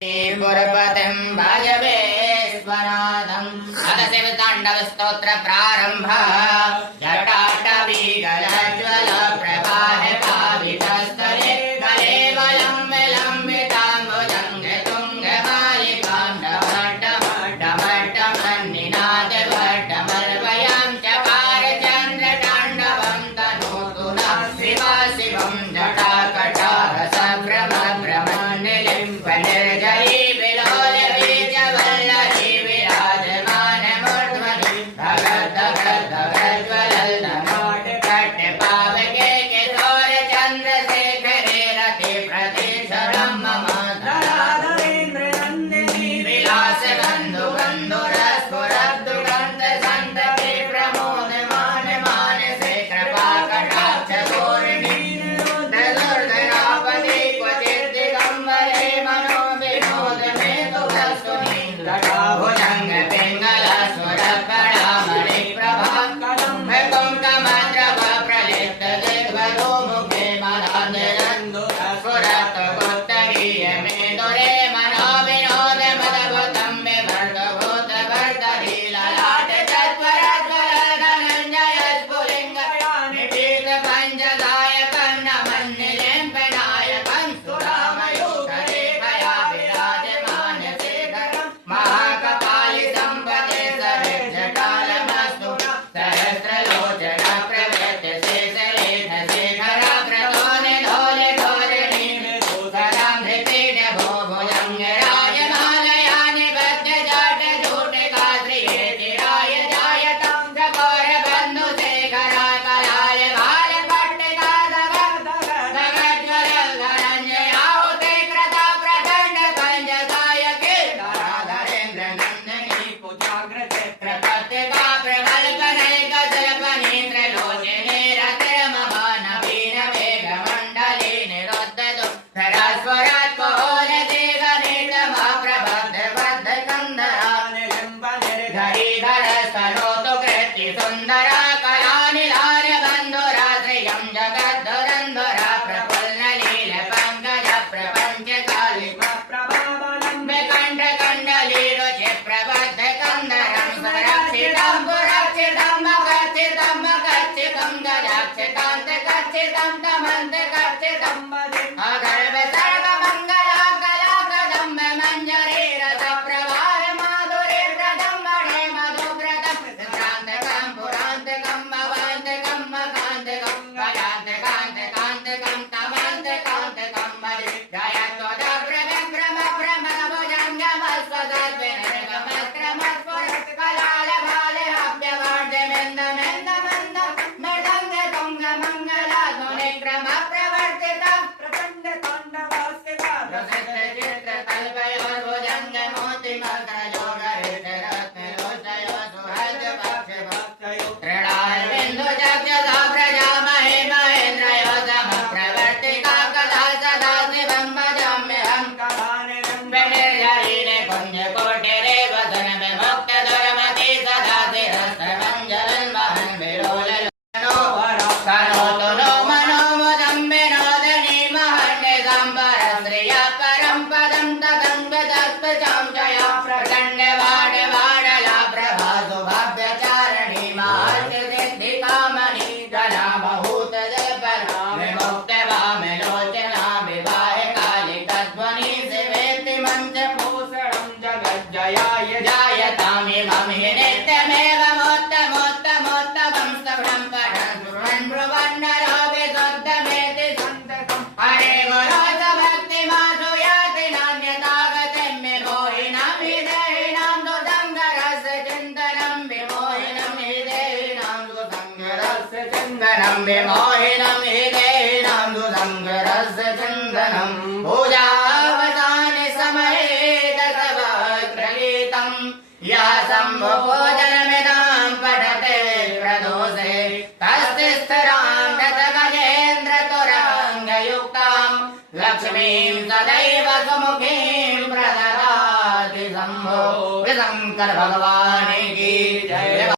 पुरपतिं भजवेश्वनाथं सदशिव ताण्डव स्तोत्र प्रारंभ जटाटवीगलज्वल प्रवाह पावितस्थले कलेवलं विलम्बिताम्बुजङ्गे तुङ्गमालिकाण्डमट्टमट्टमन्निनादवट्टमर्वयं चकार चन्द्रताण्डवं तनोतु नः शिव शिवं जटाकटाह सभ्रमभ्रमन्निलिं निर्जरी विलोल बीजवल्लरी विराजमान मूर्ध्वनि धगध धगध धगज्वलल्ललाट कट्ट पावके किशोर चन्द्रशेखरे रति प्रतीशरं मम धराधरेन्द्र नन्दिनी विलास बन्धु बन्धुरस्फुरद्दुरन्त सन्तति प्रमोदमान मानसे कृपा कटाक्ष धोरिणी दुर्धरापति क्वचित् दिगम्बरे मनो भुजंग पिंगल स्वर पड़ामणि प्रभा कुंकमद्रव प्रलिप्त दिग्वरो मुखे मनान्दरन्दु स्फुरत् गोत्तरीय मेदुरे मनो विनोद मदभुतं विभर्गभूत भर्तरी ललाट चत्वरज्वल धनञ्जय स्फुलिङ्ग निपीत पञ्चदायकं नमन्निलिं विनायकं सुरामयूखरे भया विराजमान महाकपालि संपदे सरिज्जटालमस्तु सहस्रलोचन प्रवृत्त शेषलेख शेखरा प्रतोने धोले धोरणी सदां धृतेन भो भुजंग राजमालयानि बद्ध जाट झूटिका श्रीयेतिराय जायतं चकोर बन्धु शेखरा कलाय बाल पट्टिका धगज्वल धनञ्जयाहुते कृता प्रचण्ड कञ्जदायके धराधरेन्द्र नन्दनी प्रपत्तिका प्रबलकनैक जलपनि त्रिलोचने रतिर्महानवीन मेघमण्डले निरुद्धतु धरास्वरात् धरीधरस्तनोतु कृत्ति सुन्दरा कलानिधान बन्धुराश्रियं जगद्धुरन्धुरा प्रफुल्ललील पङ्कज प्रपञ्चकालिका विकण्ठकण्डलीरुचि प्रबद्ध कन्दरं सुरक्षितं पुरक्षितं मकर्षितं मकर्षितं गजाक्षितान्तकर्षितं तमन्तकर्षितं अगर्भ सर्वमङ्गलाकलाकदम्ब मञ्जरे रसप्रवाह माधुरे प्रदम्बणे मधुव्रतं भ्रान्तकं पुरान्तकं भवान्तकं मकान्तकं गजान्तकान्तकान्तकं तमान्तकान्तकं मदे विमोहिनं हृदयेनां दुसङ्गरस्य चिन्तनं पूजावसाने समये दशवक्त्रगीतं यः शम्भुभोजनमिदां पठते प्रदोषे तस्य स्थिरां रतगजेन्द्रतुरङ्गयुक्तां लक्ष्मीं सदैव सुमुखीं प्रददाति शम्भो शङ्कर भगवान्